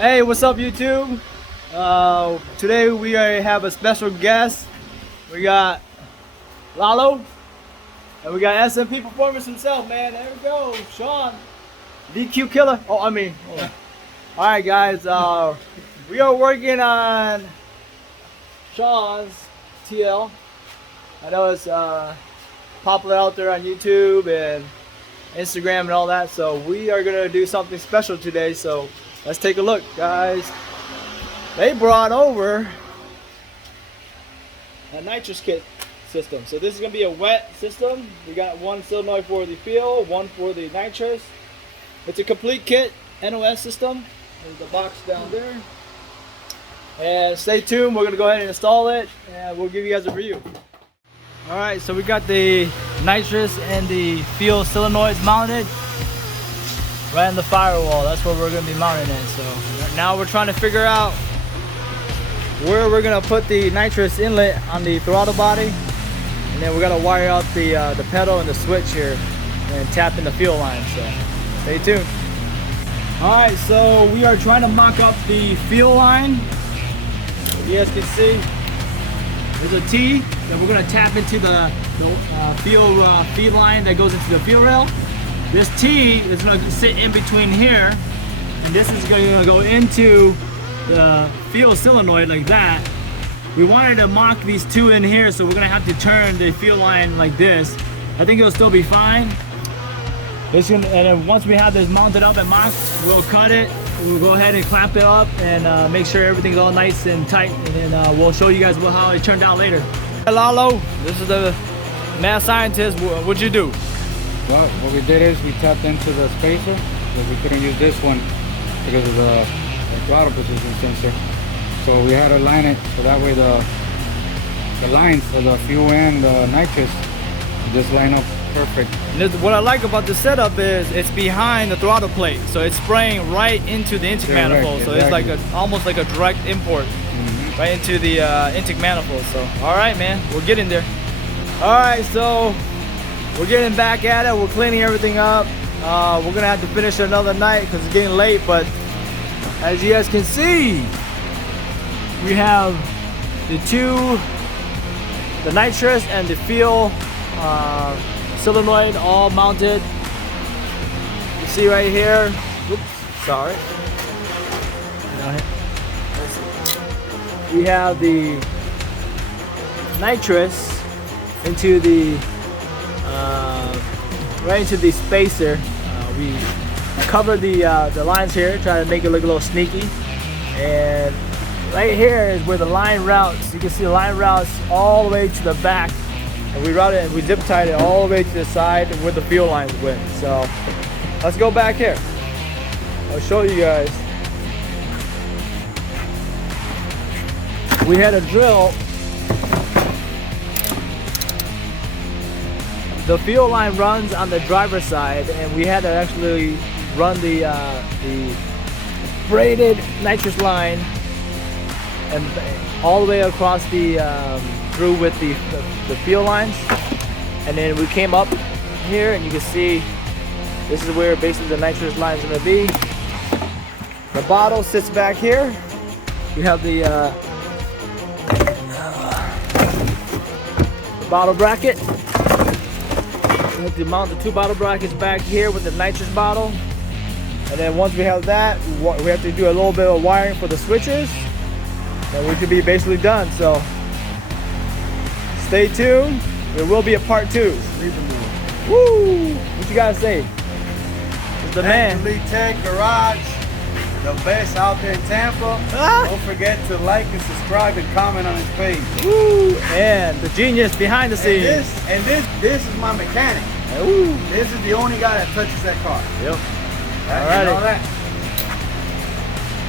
Hey, what's up YouTube? Today we have a special guest. We got Lalo, and we got SMP Performance himself, man. There we go, Sean, DQ Killer. Alright guys, we are working on Sean's TL. I know it's popular out there on YouTube and Instagram and all that, so we are gonna do something special today. So let's take a look, guys. They brought over a nitrous kit system. So this is gonna be a wet system. We got one solenoid for the fuel, one for the nitrous. It's a complete kit, NOS system. There's the box down there. And stay tuned, we're gonna go ahead and install it and we'll give you guys a review. Alright, so we got the nitrous and the fuel solenoids mounted right in the firewall. That's where we're going to be mounting it. So now we're trying to figure out where we're going to put the nitrous inlet on the throttle body, and then we're going to wire out the pedal and the switch here and tap in the fuel line. So stay tuned. Alright, so we are trying to mock up the fuel line. You guys can see there's a T that we're going to tap into the fuel feed line that goes into the fuel rail. This T is going to sit in between here, and this is going to go into the fuel solenoid like that. We wanted to mock these two in here, so we're going to have to turn the fuel line like this. I think it'll still be fine. And then once we have this mounted up and mocked, we'll cut it. We'll go ahead and clamp it up and make sure everything's all nice and tight, and then we'll show you guys how it turned out later. Hey Lalo, this is the mad scientist. What'd you do? Well, what we did is we tapped into the spacer because we couldn't use this one because of the throttle position sensor. So we had to line it so that way the lines for the fuel and the nitrous just line up perfect. And what I like about the setup is it's behind the throttle plate, so it's spraying right into the intake manifold. So exactly. It's like almost like a direct import right into the intake manifold. So all right, man, we're getting there. All right, so we're getting back at it. We're cleaning everything up. We're gonna have to finish another night because it's getting late. But as you guys can see, we have the nitrous and the fuel solenoid all mounted. You see right here. Oops, sorry. We have the nitrous into the right into the spacer. We covered the lines here, try to make it look a little sneaky. And right here is where the line routes. You can see the line routes all the way to the back. And we routed it, we zip tied it all the way to the side where the fuel lines went. So let's go back here. I'll show you guys. We had a drill. The fuel line runs on the driver's side, and we had to actually run the braided nitrous line and all the way across the through with the fuel lines, and then we came up here, and you can see this is where basically the nitrous line is going to be. The bottle sits back here. You have the bottle bracket. We have to mount the two bottle brackets back here with the nitrous bottle, and then once we have that, we have to do a little bit of wiring for the switches, and we could be basically done. So stay tuned. There will be a part 2. Woo! What you gotta say? It's the man. Leetec Garage, the best out there in Tampa. Don't forget to like and subscribe and comment on his page. Woo! And the genius behind the scenes. And this is my mechanic. Ooh. This is the only guy that touches that car. Yep. All right.